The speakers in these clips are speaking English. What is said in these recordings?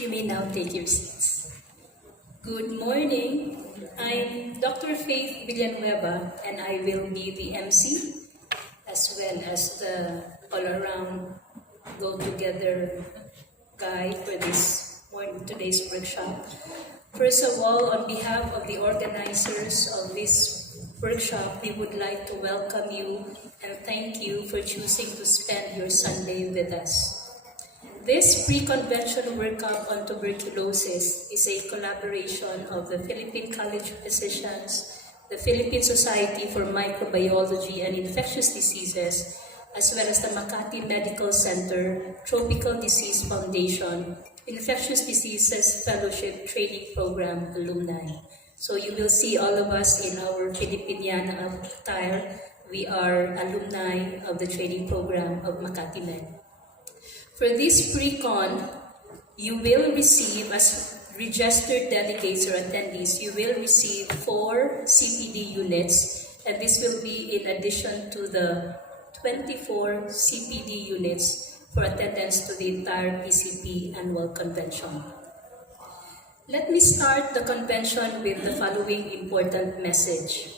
You may now take your seats. Good morning. I'm Dr. Faith Villanueva, and I will be the MC as well as the all-around go-together guide for today's workshop. First of all, on behalf of the organizers of this workshop, we would like to welcome you and thank you for choosing to spend your Sunday with us. This pre-convention workshop on tuberculosis is a collaboration of the Philippine College of Physicians, the Philippine Society for Microbiology and Infectious Diseases, as well as the Makati Medical Center, Tropical Disease Foundation, Infectious Diseases Fellowship Training Program alumni. So you will see all of us in our Filipiniana attire. We are alumni of the training program of Makati Med. For this PreCon, you will receive, as registered delegates or attendees, you will receive 4 CPD units, and this will be in addition to the 24 CPD units for attendance to the entire PCP annual convention. Let me start the convention with the following important message.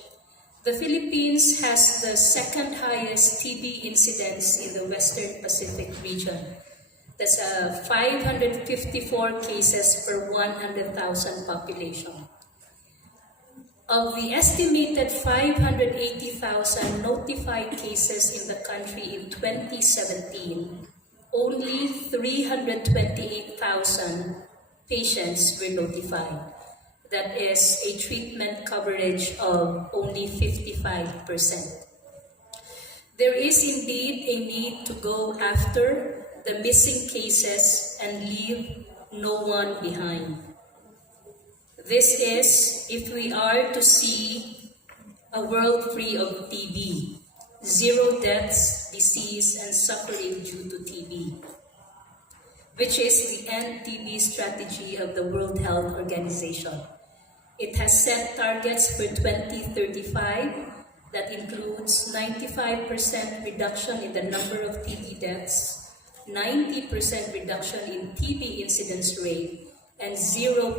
The Philippines has the second highest TB incidence in the Western Pacific region. That's 554 cases per 100,000 population. Of the estimated 580,000 notified cases in the country in 2017, only 328,000 patients were notified. That is a treatment coverage of only 55%. There is indeed a need to go after the missing cases and leave no one behind. This is if we are to see a world free of TB, 0 deaths, disease, and suffering due to TB, which is the End TB strategy of the World Health Organization. It has set targets for 2035 that includes 95% reduction in the number of TB deaths, 90% reduction in TB incidence rate, and 0%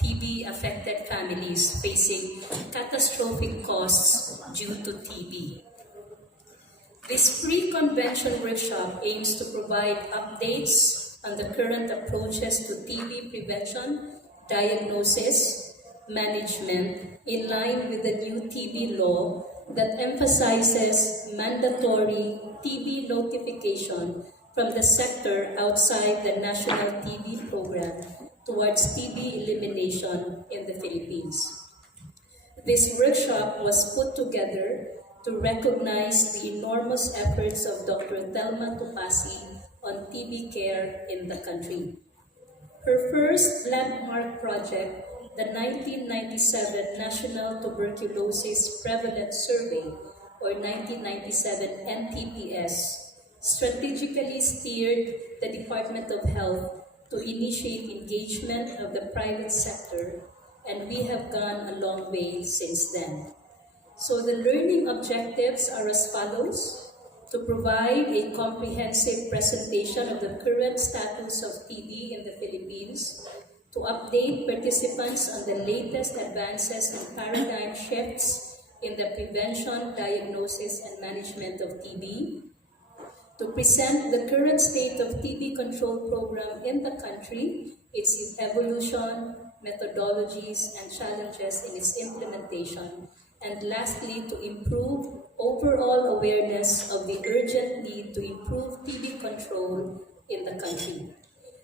TB-affected families facing catastrophic costs due to TB. This pre-convention workshop aims to provide updates on the current approaches to TB prevention, diagnosis, management, in line with the new TB law that emphasizes mandatory TB notification from the sector outside the national TB program towards TB elimination in the Philippines. This workshop was put together to recognize the enormous efforts of Dr. Thelma Tupasi on TB care in the country. Her first landmark project, the 1997 National Tuberculosis Prevalence Survey, or 1997 NTPS, strategically steered the Department of Health to initiate engagement of the private sector, and we have gone a long way since then. So the learning objectives are as follows: to provide a comprehensive presentation of the current status of TB in the Philippines, to update participants on the latest advances and paradigm shifts in the prevention, diagnosis, and management of TB, to present the current state of TB control program in the country, its evolution, methodologies, and challenges in its implementation, and lastly, to improve overall awareness of the urgent need to improve TB control in the country.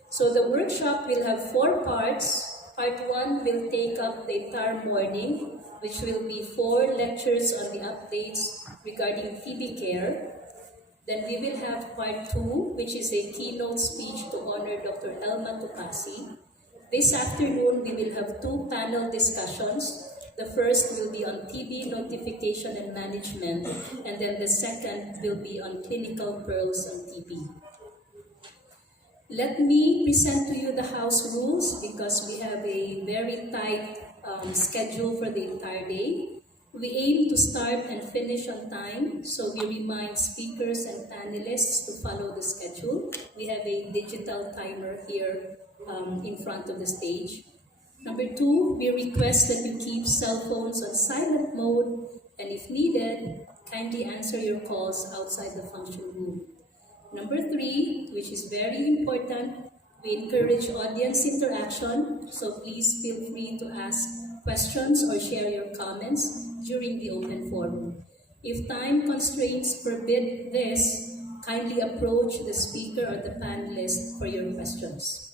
So the workshop will have 4 parts. Part 1 will take up the entire morning, which will be 4 lectures on the updates regarding TB care. Then we will have part 2, which is a keynote speech to honor Dr. Thelma Tupasi. This afternoon, we will have 2 panel discussions. The first will be on TB notification and management, and then the second will be on clinical pearls on TB. Let me present to you the house rules because we have a very tight schedule for the entire day. We aim to start and finish on time, so we remind speakers and panelists to follow the schedule. We have a digital timer here in front of the stage. Number 2, we request that you keep cell phones on silent mode, and if needed, kindly answer your calls outside the function room. Number 3, which is very important, we encourage audience interaction, so please feel free to ask questions or share your comments during the open forum. If time constraints forbid this, kindly approach the speaker or the panelist for your questions.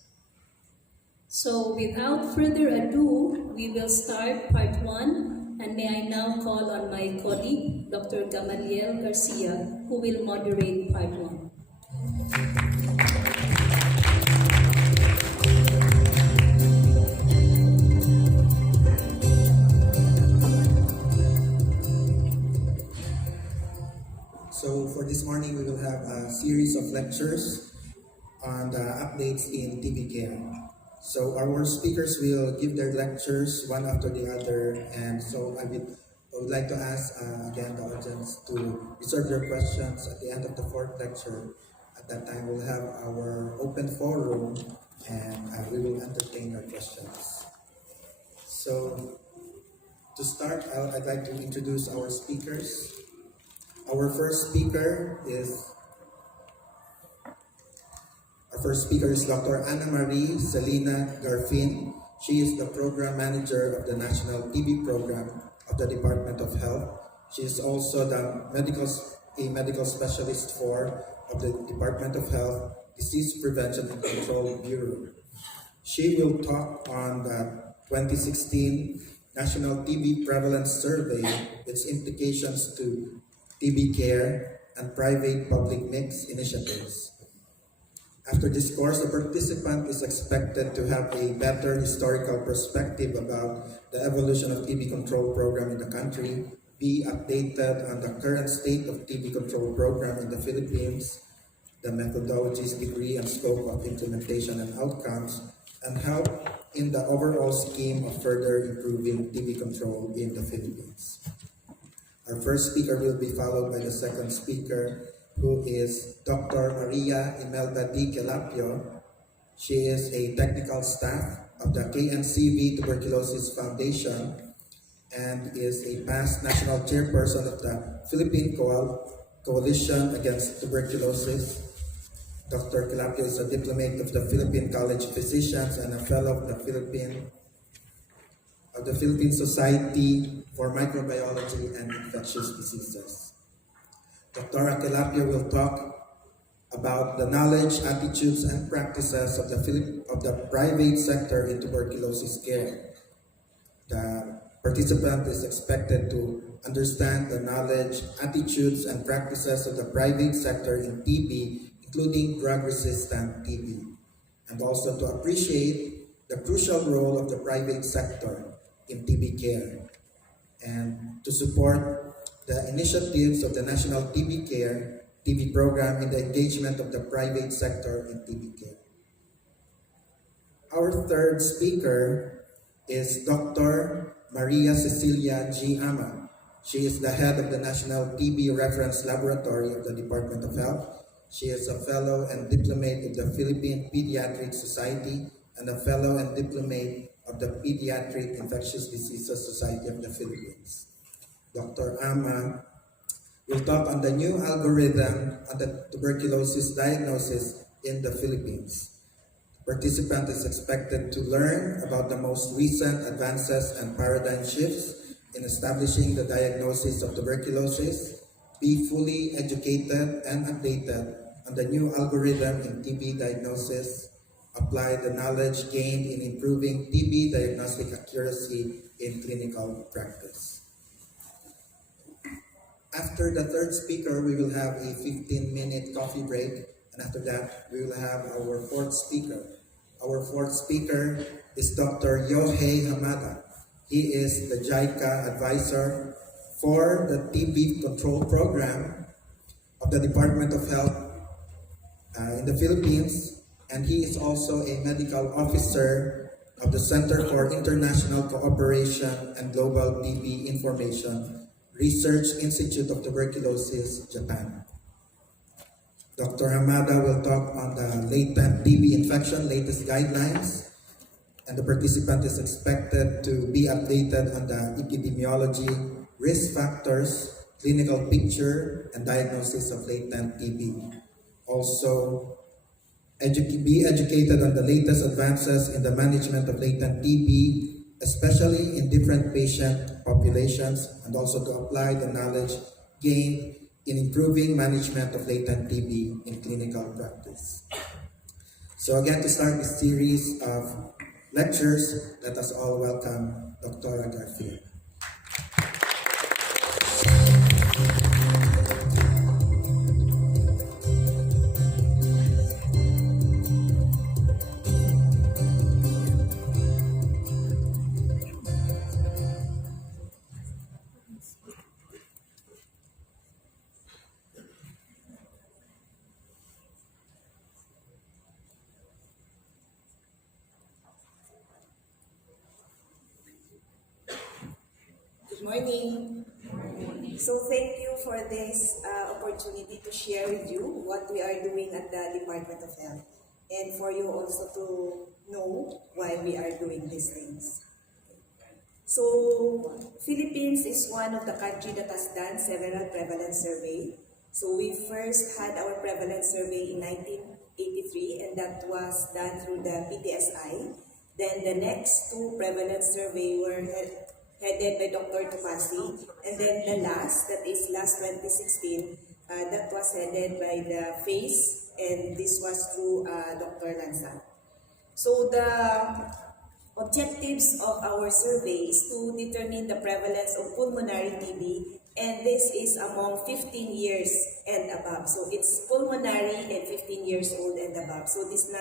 So without further ado, we will start part 1, and may I now call on my colleague, Dr. Gamaliel Garcia, who will moderate part 1. So for this morning, we will have a series of lectures on the updates in TB care. So our speakers will give their lectures one after the other, and so I would like to ask again the audience to reserve their questions at the end of the fourth lecture. At that time, we'll have our open forum, and we will entertain your questions. So to start, I'd like to introduce our speakers. Our first speaker is Dr. Ana Marie Celine Garfin. She is the program manager of the National TB Program of the Department of Health. She is also a medical specialist of the Department of Health Disease Prevention and Control Bureau. She will talk on the 2016 National TB Prevalence Survey, its implications to TB care, and private-public mix initiatives. After this course, the participant is expected to have a better historical perspective about the evolution of TB control program in the country, be updated on the current state of TB control program in the Philippines, the methodologies, degree, and scope of implementation and outcomes, and help in the overall scheme of further improving TB control in the Philippines. Our first speaker will be followed by the second speaker, who is Dr. Maria Imelda D. Kelapio. She is a technical staff of the KNCV Tuberculosis Foundation and is a past national chairperson of the Philippine Coalition Against Tuberculosis. Dr. Kelapio is a diplomate of the Philippine College of Physicians and a fellow of the Philippine Society for Microbiology and Infectious Diseases. Dr. Kelapio will talk about the knowledge, attitudes, and practices of the private sector in tuberculosis care. The participant is expected to understand the knowledge, attitudes, and practices of the private sector in TB, including drug-resistant TB, and also to appreciate the crucial role of the private sector in TB care, and to support the initiatives of the National TB Program in the engagement of the private sector in TB care. Our third speaker is Dr. Maria Cecilia G. Ama. She is the head of the National TB Reference Laboratory of the Department of Health. She is a fellow and diplomate of the Philippine Pediatric Society and a fellow and diplomate of the Pediatric Infectious Diseases Society of the Philippines. Dr. Ama will talk on the new algorithm on the tuberculosis diagnosis in the Philippines. The participant is expected to learn about the most recent advances and paradigm shifts in establishing the diagnosis of tuberculosis, be fully educated and updated on the new algorithm in TB diagnosis, apply the knowledge gained in improving TB diagnostic accuracy in clinical practice. After the third speaker, we will have a 15-minute coffee break, and after that, we will have our fourth speaker. Our fourth speaker is Dr. Yohei Hamada. He is the JICA advisor for the TB control program of the Department of Health in the Philippines, and he is also a medical officer of the Center for International Cooperation and Global TB Information Research Institute of Tuberculosis, Japan. Dr. Hamada will talk on the latent TB infection latest guidelines, and the participant is expected to be updated on the epidemiology, risk factors, clinical picture, and diagnosis of latent TB. Also, be educated on the latest advances in the management of latent TB, especially in different patient populations, and also to apply the knowledge gained in improving management of latent TB in clinical practice. So again, to start this series of lectures, let us all welcome Dr. Garfin. Good morning. So thank you for this opportunity to share with you what we are doing at the Department of Health, and for you also to know why we are doing these things. So Philippines is one of the countries that has done several prevalence survey. So we first had our prevalence survey in 1983, and that was done through the PTSI. Then the next two prevalence survey were headed by Dr. Tomasi, and then the last, that is last 2016, that was headed by the FACE, and this was through Dr. Lanza. So the objectives of our survey is to determine the prevalence of pulmonary TB, and this is among 15 years and above. So it's pulmonary and 15 years old and above. So this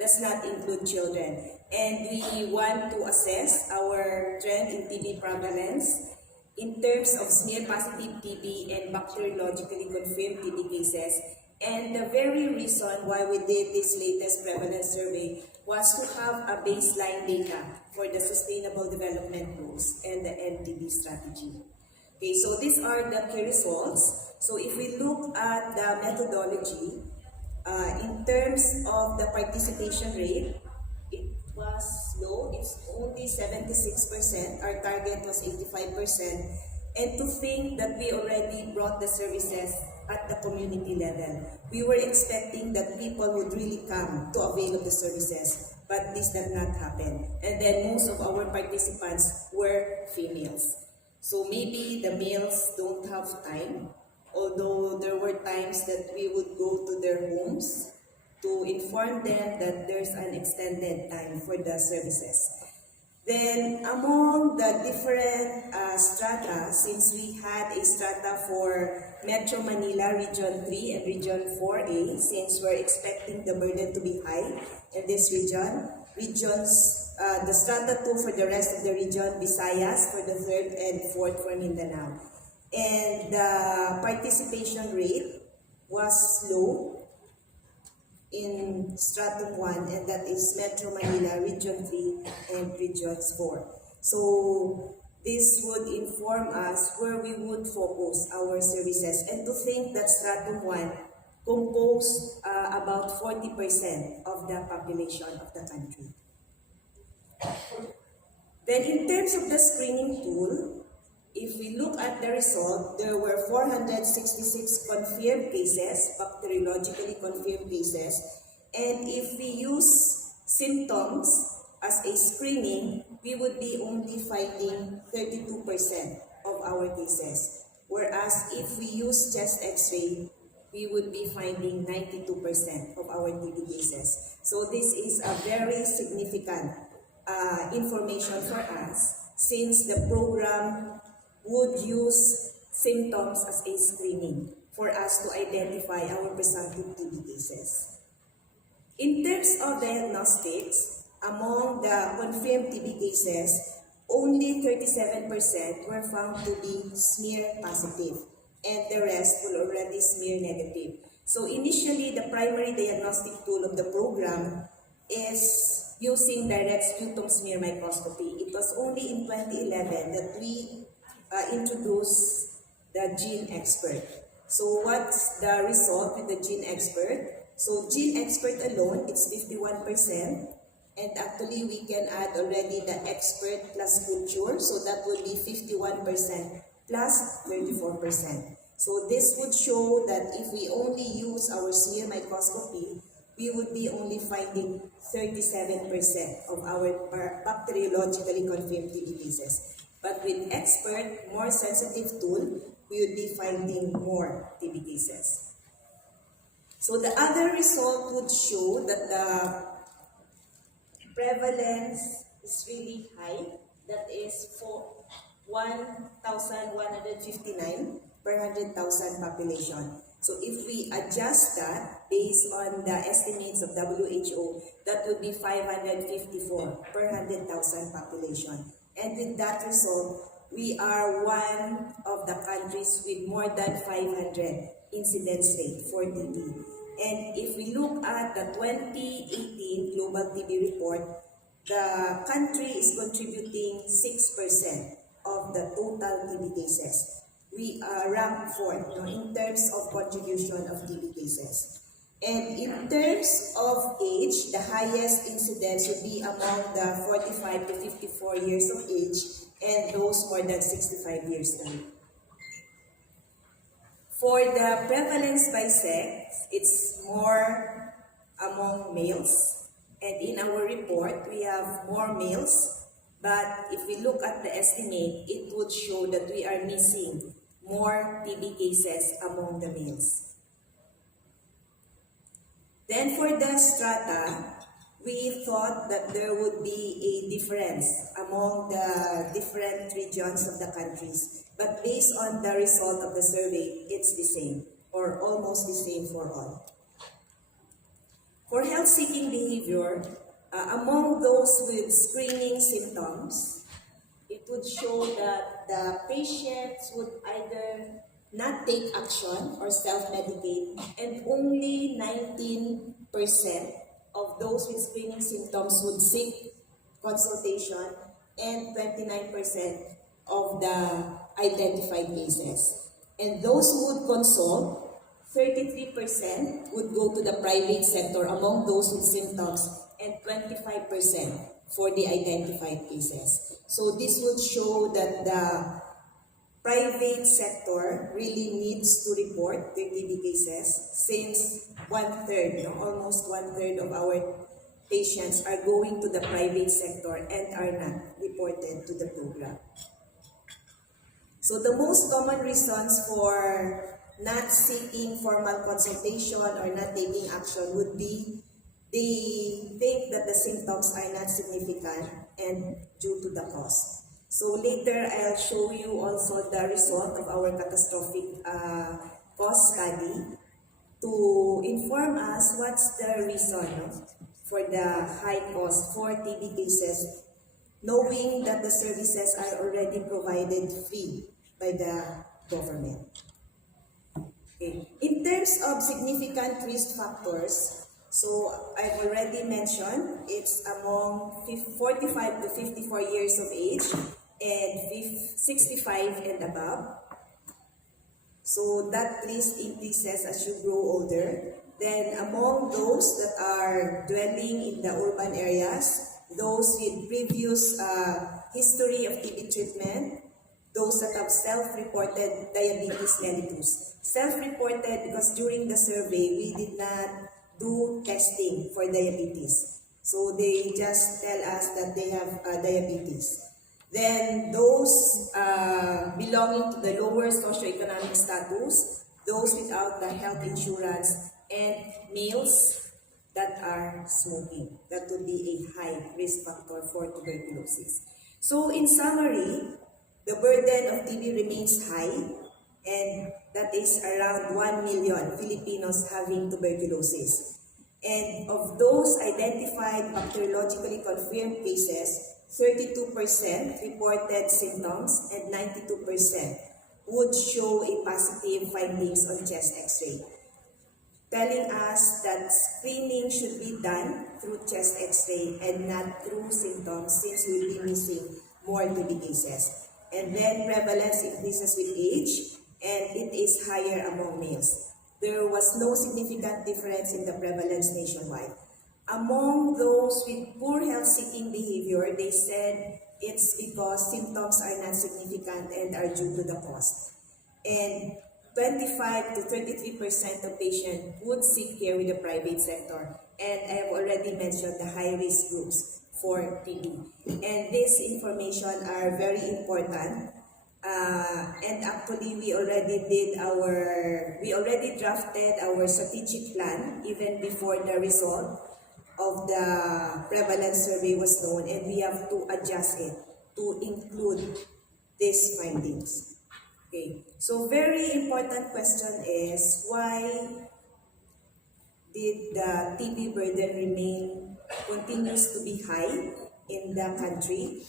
does not include children. And we want to assess our trend in TB prevalence in terms of smear-positive TB and bacteriologically confirmed TB cases. And the very reason why we did this latest prevalence survey was to have a baseline data for the Sustainable Development Goals and the NTB strategy. Okay, so these are the key results. So if we look at the methodology, in terms of the participation rate, it was low. It's only 76%. Our target was 85%. And to think that we already brought the services at the community level. We were expecting that people would really come to avail of the services, but this did not happen. And then most of our participants were females. So maybe the males don't have time, although there were times that we would go to their homes to inform them that there's an extended time for the services. Then among the different strata, since we had a strata for Metro Manila Region 3 and Region 4A, since we're expecting the burden to be high in this region, the strata 2 for the rest of the region, Visayas for the 3rd and 4th for Mindanao. And the participation rate was low in stratum 1, and that is Metro Manila, Region 3, and Region 4. So this would inform us where we would focus our services, and to think that stratum 1 composed about 40% of the population of the country. Then in terms of the screening tool, if we look at the result, there were 466 confirmed cases, bacteriologically confirmed cases, and if we use symptoms as a screening, we would be only finding 32% of our cases. Whereas if we use chest x-ray, we would be finding 92% of our TB cases. So this is a very significant information for us, since the program would use symptoms as a screening for us to identify our presumptive TB cases. In terms of diagnostics, among the confirmed TB cases, only 37% were found to be smear positive, and the rest were already smear negative. So initially, the primary diagnostic tool of the program is using direct sputum smear microscopy. It was only in 2011 that we introduced the gene expert. So what's the result with the gene expert? So gene expert alone, it's 51%. And actually, we can add already the expert plus culture, so that would be 51% plus 34%. So this would show that if we only use our smear microscopy, we would be only finding 37% of our bacteriologically confirmed TB cases. But with expert, more sensitive tool, we would be finding more TB cases. So the other result would show that the prevalence is really high. That is for 1,159 per 100,000 population. So if we adjust that based on the estimates of WHO, that would be 554 per 100,000 population. And with that result, we are one of the countries with more than 500 incidence rate for TB. And if we look at the 2018 Global TB Report, the country is contributing 6% of the total TB cases. We are ranked fourth in terms of contribution of TB cases. And in terms of age, the highest incidence would be among the 45 to 54 years of age and those more than 65 years old. For the prevalence by sex, it's more among males. And in our report, we have more males. But if we look at the estimate, it would show that we are missing more TB cases among the males. Then for the strata, we thought that there would be a difference among the different regions of the countries. But based on the result of the survey, it's the same or almost the same for all. For health-seeking behavior, among those with screening symptoms, it would show that the patients would either not take action or self-medicate, and only 19% of those with screening symptoms would seek consultation, and 29% of the identified cases. And those who would consult, 33% would go to the private sector among those with symptoms, and 25% for the identified cases. So this would show that the private sector really needs to report their TB cases, since almost one-third of our patients are going to the private sector and are not reported to the program. So the most common reasons for not seeking formal consultation or not taking action would be they think that the symptoms are not significant and due to the cost. So later, I'll show you also the result of our catastrophic cost study to inform us what's the reason for the high cost for TB cases, knowing that the services are already provided free by the government. Okay. In terms of significant risk factors, so I've already mentioned it's among 45 to 54 years of age and 65 and above. So that risk increases as you grow older. Then among those that are dwelling in the urban areas, those with previous history of TB treatment, those that have self-reported diabetes mellitus. Self-reported because during the survey, we did not do testing for diabetes. So they just tell us that they have diabetes. Then those belonging to the lower socioeconomic status, those without the health insurance, and males that are smoking. That would be a high risk factor for tuberculosis. So in summary, the burden of TB remains high, and that is around 1 million Filipinos having tuberculosis. And of those identified bacteriologically confirmed cases, 32% reported symptoms and 92% would show a positive findings on chest x-ray, telling us that screening should be done through chest x-ray and not through symptoms, since we'll be missing more TB cases. And then prevalence increases with age, and it is higher among males. there was no significant difference in the prevalence nationwide. Among those with poor health-seeking behavior, they said it's because symptoms are not significant and are due to the cost. And 25 to 33% of patients would seek care with the private sector. And I have already mentioned the high-risk groups for TB. And this information are very important. And actually, we already drafted our strategic plan even before the result of the prevalence survey was known, and we have to adjust it to include these findings. Okay, so very important question is, why did the TB burden continues to be high in the country?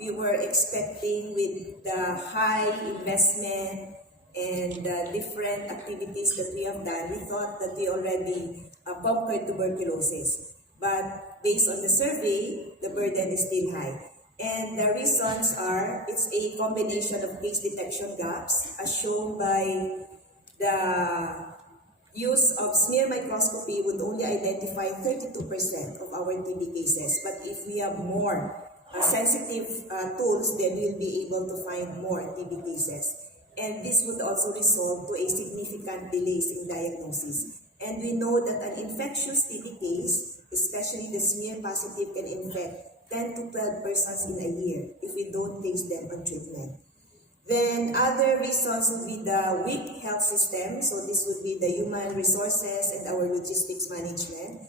We were expecting, with the high investment and the different activities that we have done, we thought that we already conquered tuberculosis. But based on the survey, the burden is still high. And the reasons are, it's a combination of case detection gaps, as shown by the use of smear microscopy would only identify 32% of our TB cases. But if we have more sensitive tools, then we'll be able to find more TB cases. And this would also result to a significant delays in diagnosis. And we know that an infectious TB case, especially the smear positive, can infect 10 to 12 persons in a year if we don't place them on treatment. Then other reasons would be the weak health system. So this would be the human resources and our logistics management.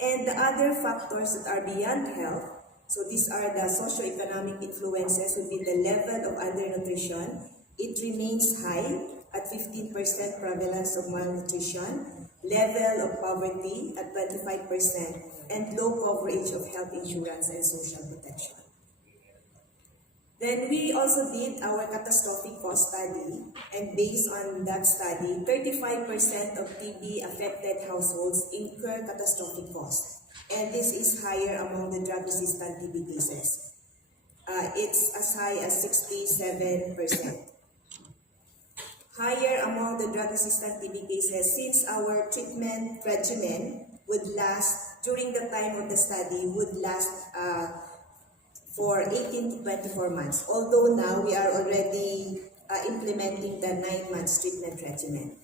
And the other factors that are beyond health, so these are the socioeconomic influences, would be the level of undernutrition. It remains high at 15% prevalence of malnutrition, level of poverty at 25%, and low coverage of health insurance and social protection. Then we also did our catastrophic cost study, and based on that study, 35% of TB-affected households incur catastrophic costs. And this is higher among the drug-resistant TB cases. It's as high as 67%. Higher among the drug-resistant TB cases, since our treatment regimen would last, during the time of the study, would last for 18 to 24 months. Although now we are already implementing the 9 months treatment regimen.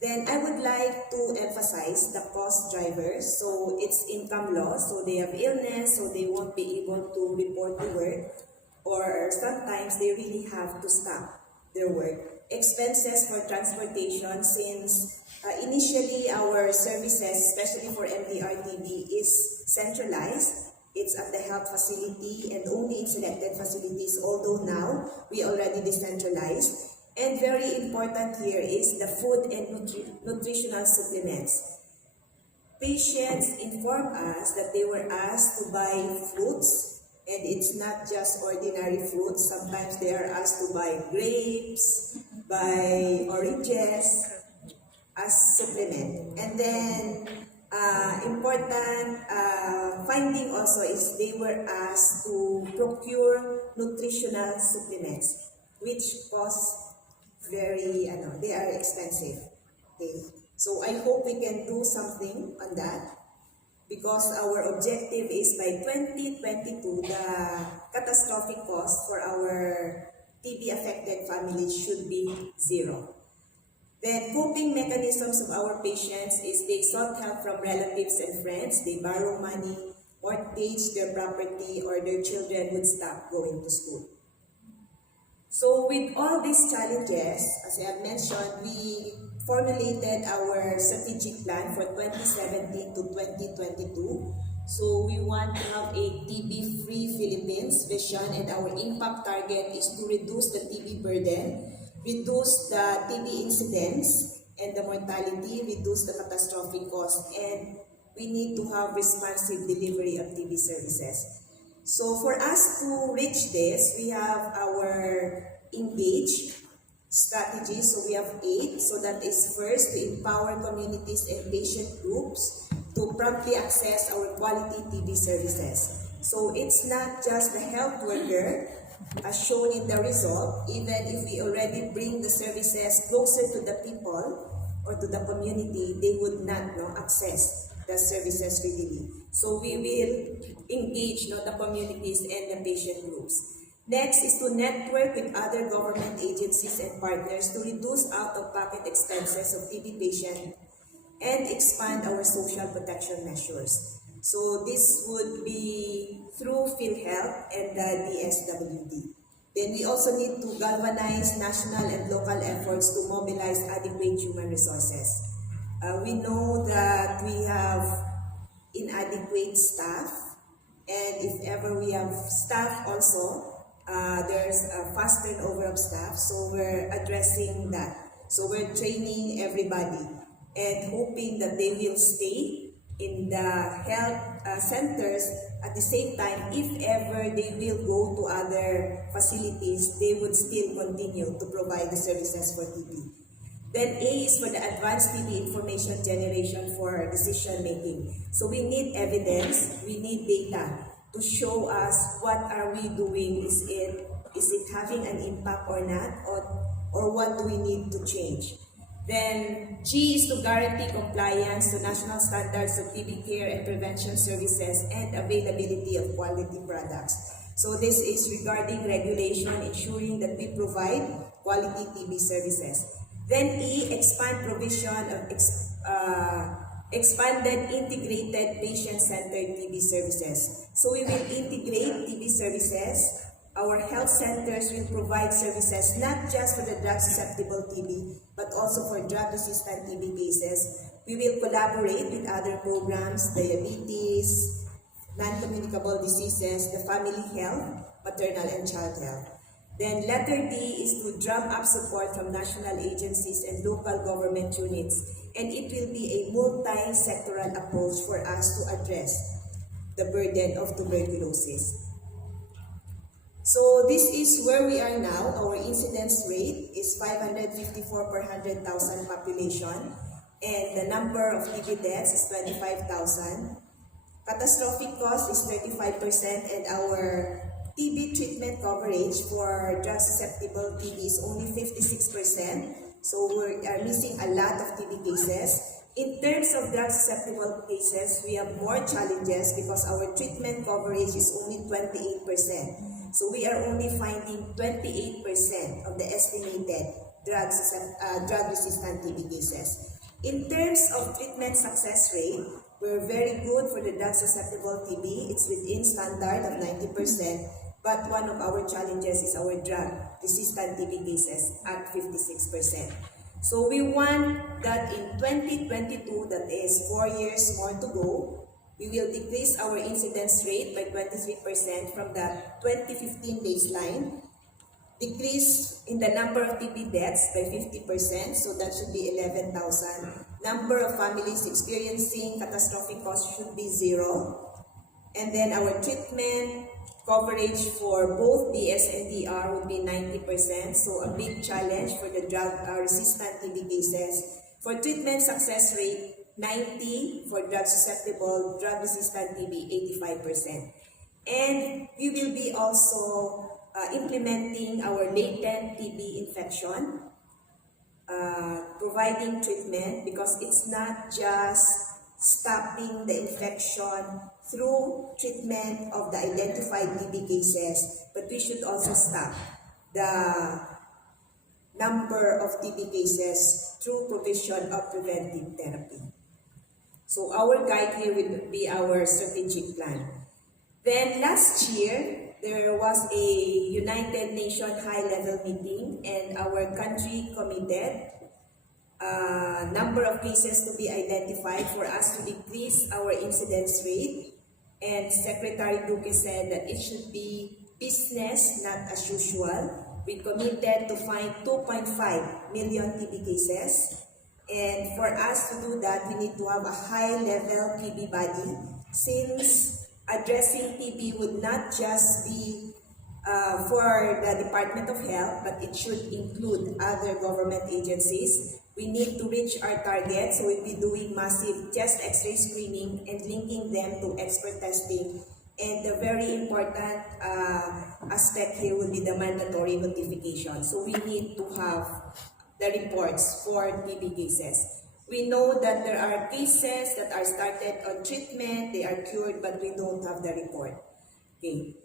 Then I would like to emphasize the cost drivers. So it's income loss, so they have illness, so they won't be able to report to work, or sometimes they really have to stop their work. Expenses for transportation, since initially our services, especially for MDR-TB, is centralized. It's at the health facility and only in selected facilities, although now we already decentralized. And very important here is the food and nutritional supplements. Patients inform us that they were asked to buy fruits, and it's not just ordinary fruits. Sometimes they are asked to buy grapes, buy oranges as supplement. And then important finding also is they were asked to procure nutritional supplements, which cost very, they are expensive. Okay. So I hope we can do something on that, because our objective is by 2022, the catastrophic cost for our TB-affected families should be 0. Then coping mechanisms of our patients is they sought help from relatives and friends, they borrow money, mortgage their property, or their children would stop going to school. So with all these challenges, as I have mentioned, we formulated our strategic plan for 2017 to 2022. So we want to have a TB-free Philippines vision, and our impact target is to reduce the TB burden, reduce the TB incidence and the mortality, reduce the catastrophic cost, and we need to have responsive delivery of TB services. So for us to reach this, we have our engage strategy. So we have 8. So that is first, to empower communities and patient groups to promptly access our quality TB services. So it's not just the health worker, as shown in the result. Even if we already bring the services closer to the people, or to the community, they would not access the services readily. So we will engage the communities and the patient groups. Next is to network with other government agencies and partners to reduce out-of-pocket expenses of TB patients and expand our social protection measures. So this would be through PhilHealth and the DSWD. Then we also need to galvanize national and local efforts to mobilize adequate human resources. We know that we have inadequate staff, and if ever we have staff also, there's a fast turnover of staff, so we're addressing that. So we're training everybody and hoping that they will stay in the health centers. At the same time, if ever they will go to other facilities, they would still continue to provide the services for TB. Then A is for the advanced TB information generation for decision making. So we need evidence, we need data to show us what are we doing, is it having an impact or not, or what do we need to change. Then G is to guarantee compliance to national standards of TB care and prevention services and availability of quality products. So this is regarding regulation, ensuring that we provide quality TB services. Then E, expand provision of expanded integrated patient-centered TB services. So we will integrate TB services. Our health centers will provide services not just for the drug-susceptible TB, but also for drug-resistant TB cases. We will collaborate with other programs, diabetes, non-communicable diseases, the family health, maternal and child health. Then letter D is to drum up support from national agencies and local government units, and it will be a multi-sectoral approach for us to address the burden of tuberculosis. So this is where we are now. Our incidence rate is 554 per 100,000 population, and the number of TB deaths is 25,000. Catastrophic cost is 35%, and our TB treatment coverage for drug-susceptible TB is only 56%. So we are missing a lot of TB cases. In terms of drug-susceptible cases, we have more challenges because our treatment coverage is only 28%. So we are only finding 28% of the estimated drug-resistant TB cases. In terms of treatment success rate, we're very good for the drug-susceptible TB. It's within standard of 90%. But one of our challenges is our drug-resistant TB cases at 56%. So we want that in 2022, that is 4 years more to go, we will decrease our incidence rate by 23% from the 2015 baseline, decrease in the number of TB deaths by 50%, so that should be 11,000. Number of families experiencing catastrophic cost should be 0. And then our treatment coverage for both DS and DR would be 90%, so a big challenge for the drug-resistant TB cases. For treatment success rate, 90 for drug-susceptible, drug-resistant TB, 85%. And we will be also implementing our latent TB infection, providing treatment, because it's not just stopping the infection through treatment of the identified TB cases, but we should also stop the number of TB cases through provision of preventive therapy. So our guide here will be our strategic plan. Then last year, there was a United Nations high-level meeting, and our country committed number of cases to be identified for us to decrease our incidence rate. And Secretary Duque said that it should be business, not as usual. We committed to find 2.5 million TB cases. And for us to do that, we need to have a high-level TB body, since addressing TB would not just be for the Department of Health, but it should include other government agencies. We need to reach our target, so we'll be doing massive chest X-ray screening and linking them to expert testing. And the very important aspect here will be the mandatory notification. So we need to have the reports for TB cases. We know that there are cases that are started on treatment, they are cured, but we don't have the report. Okay.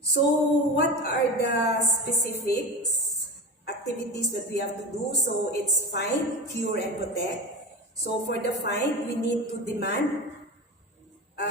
So what are the specifics activities that we have to do? So it's find, cure, and protect. So for the find, we need to demand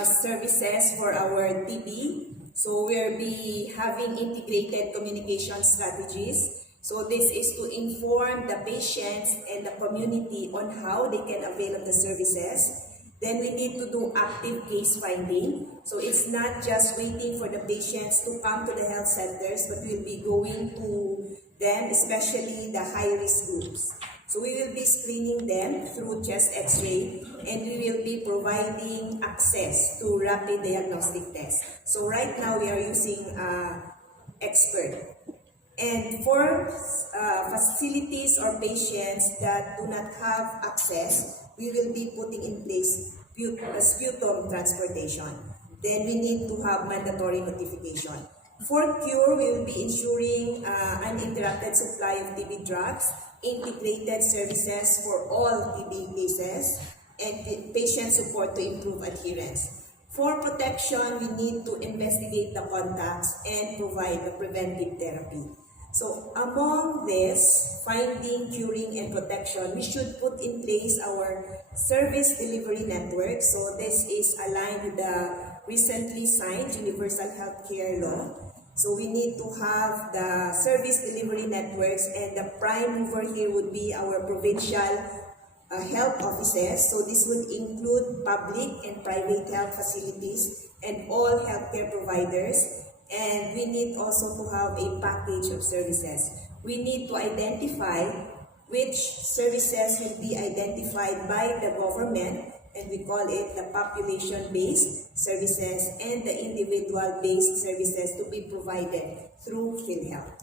services for our TB. So we'll be having integrated communication strategies. So this is to inform the patients and the community on how they can avail of the services. Then we need to do active case finding. So it's not just waiting for the patients to come to the health centers, but we'll be going to them, especially the high-risk groups. So we will be screening them through chest x-ray, and we will be providing access to rapid diagnostic tests. So right now we are using expert. And for facilities or patients that do not have access, we will be putting in place sputum transportation. Then we need to have mandatory notification. For cure, we will be ensuring uninterrupted supply of TB drugs, integrated services for all TB cases, and patient support to improve adherence. For protection, we need to investigate the contacts and provide the preventive therapy. So among this, finding, curing, and protection, we should put in place our service delivery network. So this is aligned with the recently signed Universal Healthcare Law. So we need to have the service delivery networks, and the prime mover here would be our provincial health offices. So this would include public and private health facilities and all healthcare providers. And we need also to have a package of services. We need to identify which services will be identified by the government, and we call it the population-based services and the individual-based services to be provided through PhilHealth.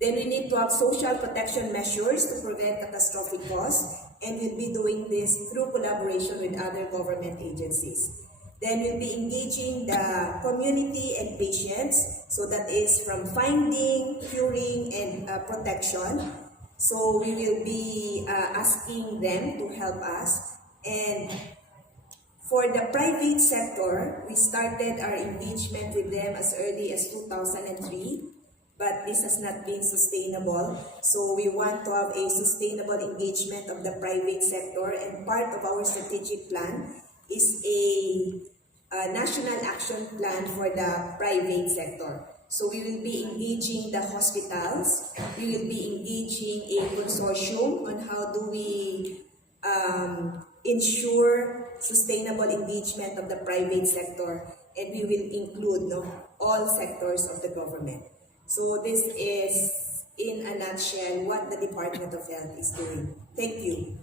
Then we need to have social protection measures to prevent catastrophic costs, and we'll be doing this through collaboration with other government agencies. Then we'll be engaging the community and patients, so that is from finding, curing, and protection. So we will be asking them to help us. And for the private sector, we started our engagement with them as early as 2003, but this has not been sustainable. So we want to have a sustainable engagement of the private sector, and part of our strategic plan is a national action plan for the private sector. So we will be engaging the hospitals, we will be engaging a consortium on how do we ensure sustainable engagement of the private sector, and we will include all sectors of the government. So this is, in a nutshell, what the Department of Health is doing. Thank you.